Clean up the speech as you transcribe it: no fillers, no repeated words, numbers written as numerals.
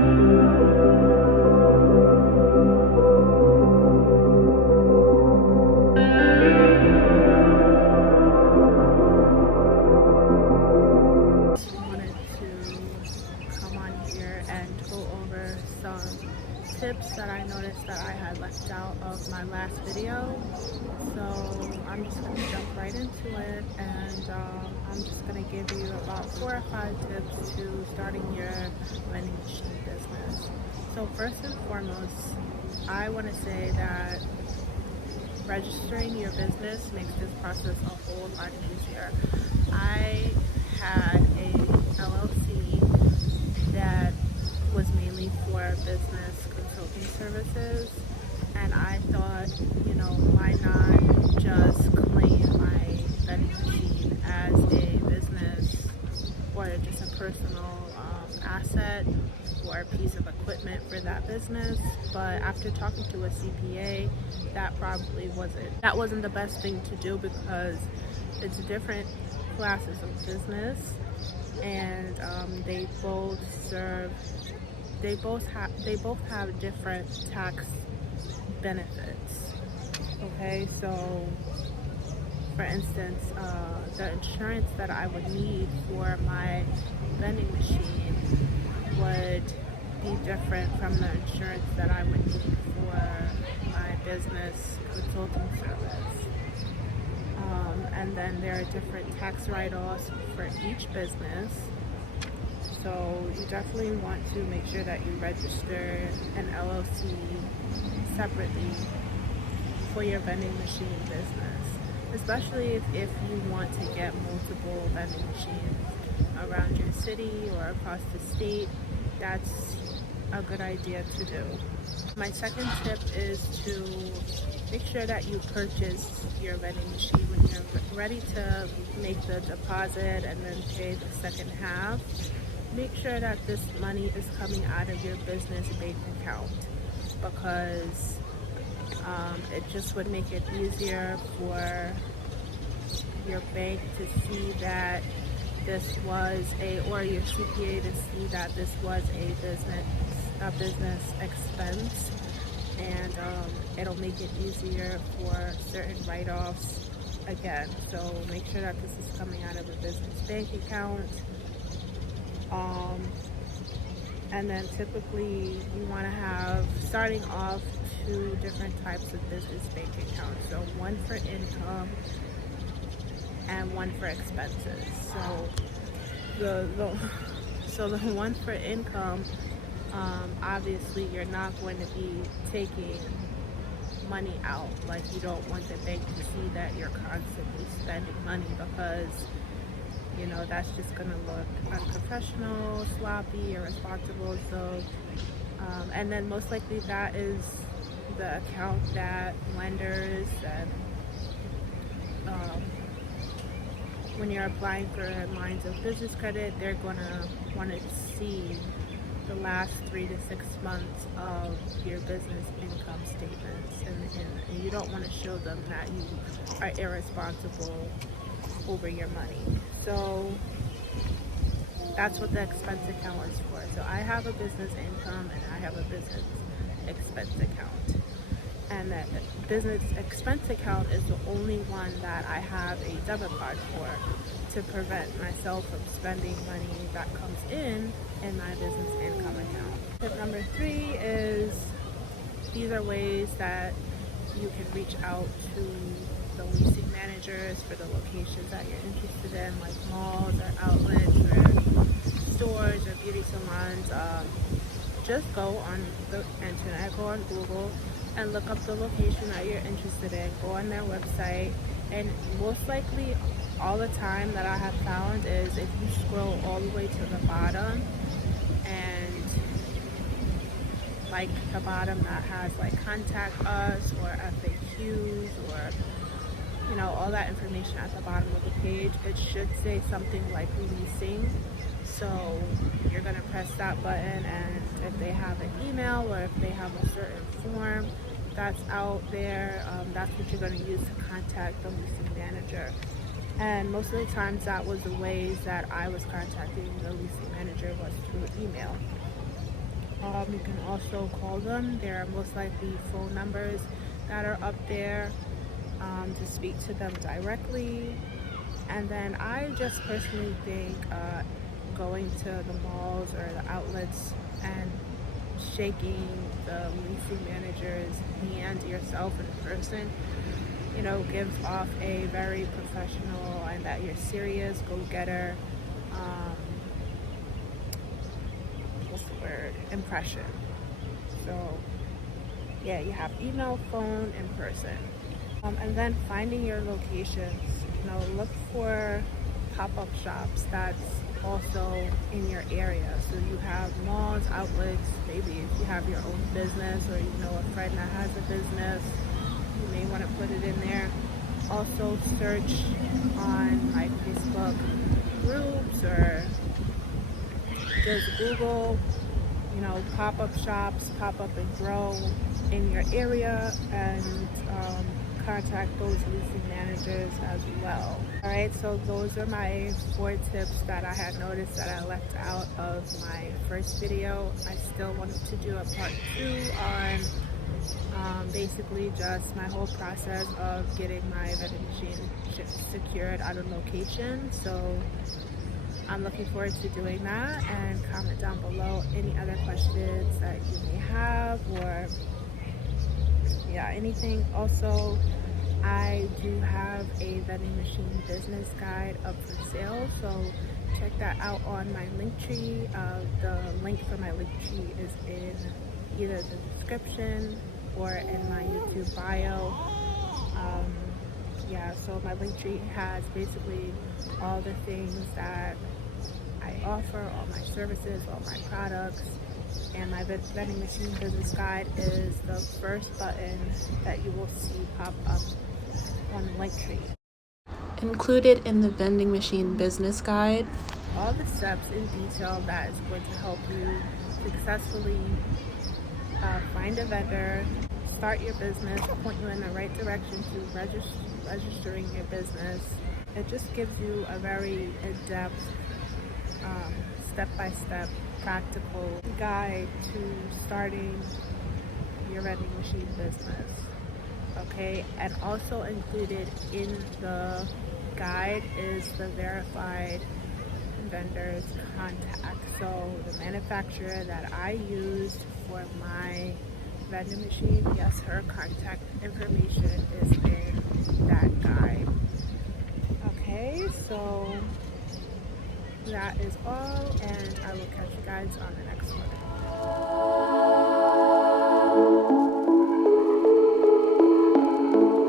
Wanted to come on here and go over some tips that I noticed that I had left out of my last video. So I'm just going to jump right into it, and I'm just going to give you about 4 or 5 tips to starting your vending machine business. So first and foremost, I want to say that registering your business makes this process a whole lot easier. I had a LLC that was mainly for business consulting services, and I thought, why not just claim my vending machine as a business or just a personal asset or a piece of equipment for that business. But after talking to a CPA, that wasn't the best thing to do, because it's different classes of business, and they both have different tax benefits. Okay, so for instance, the insurance that I would need for my vending machine would be different from the insurance that I would need for my business consulting service. And then there are different tax write-offs for each business. So you definitely want to make sure that you register an LLC separately for your vending machine business, especially if you want to get multiple vending machines around your city or across the state. That's a good idea to do. My second tip is to make sure that you purchase your vending machine when you're ready to make the deposit and then pay the second half. Make sure that this money is coming out of your business bank account, because it just would make it easier for your bank to see that this was or your CPA to see that this was a business expense, and it'll make it easier for certain write-offs again. So make sure that this is coming out of a business bank account. And then typically you want to have, starting off, 2 different types of business bank accounts. So one for income and one for expenses. So the one for income, obviously you're not going to be taking money out. Like, you don't want the bank to see that you're constantly spending money, because that's just going to look unprofessional, sloppy, irresponsible. So and then most likely that is the account that lenders and when you're applying for lines of business credit, they're going to want to see the last 3 to 6 months of your business income statements, and you don't want to show them that you are irresponsible over your money. So that's what the expense account is for. So I have a business income and I have a business expense account. And that business expense account is the only one that I have a debit card for, to prevent myself from spending money that comes in my business income account. Tip number 3 is, these are ways that you can reach out to the leasing managers for the locations that you're interested in, like malls or outlets or stores or beauty salons. Just go on the internet, go on Google, and look up the location that you're interested in. Go on their website, and most likely all the time that I have found is if you scroll all the way to the bottom, and like the bottom that has like contact us or FAQs or all that information at the bottom of the page, it should say something like leasing. So you're going to press that button, and if they have an email or if they have a certain form that's out there, that's what you're going to use to contact the leasing manager. And most of the times that was the ways that I was contacting the leasing manager, was through email. You can also call them. There are most likely phone numbers that are up there to speak to them directly. And then I just personally think going to the malls or the outlets and shaking the leasing manager's hand yourself in person, you know, gives off a very professional and that you're serious, go-getter, what's the word, impression. So yeah, you have email, phone, in person. And then finding your locations, you know, look for pop-up shops that's also in your area. So you have malls, outlets, maybe if you have your own business or you know a friend that has a business, you may want to put it in there. Also search on like Facebook groups or just Google, you know, pop-up shops, pop up and grow in your area, and contact those leasing managers as well. All right, so those are my 4 tips that I had noticed that I left out of my first video. I still wanted to do a part 2 on basically just my whole process of getting my vending machine secured out of location. So I'm looking forward to doing that, and comment down below any other questions that you may have, or yeah, anything. Also, I do have a vending machine business guide up for sale, so check that out on my Linktree. The link for my Linktree is in either the description or in my YouTube bio. Yeah, so my Linktree has basically all the things that I offer, all my services, all my products. And my vending machine business guide is the first button that you will see pop up on the Linktree. Included in the vending machine business guide, all the steps in detail that is going to help you successfully find a vendor, start your business, point you in the right direction to registering your business. It just gives you a very in-depth, step-by-step practical guide to starting your vending machine business. Okay, and also included in the guide is the verified vendor's contact. So the manufacturer that I used for my vending machine, yes, her contact information is in that guide. Okay, so that is all, and I will catch you guys on the next one.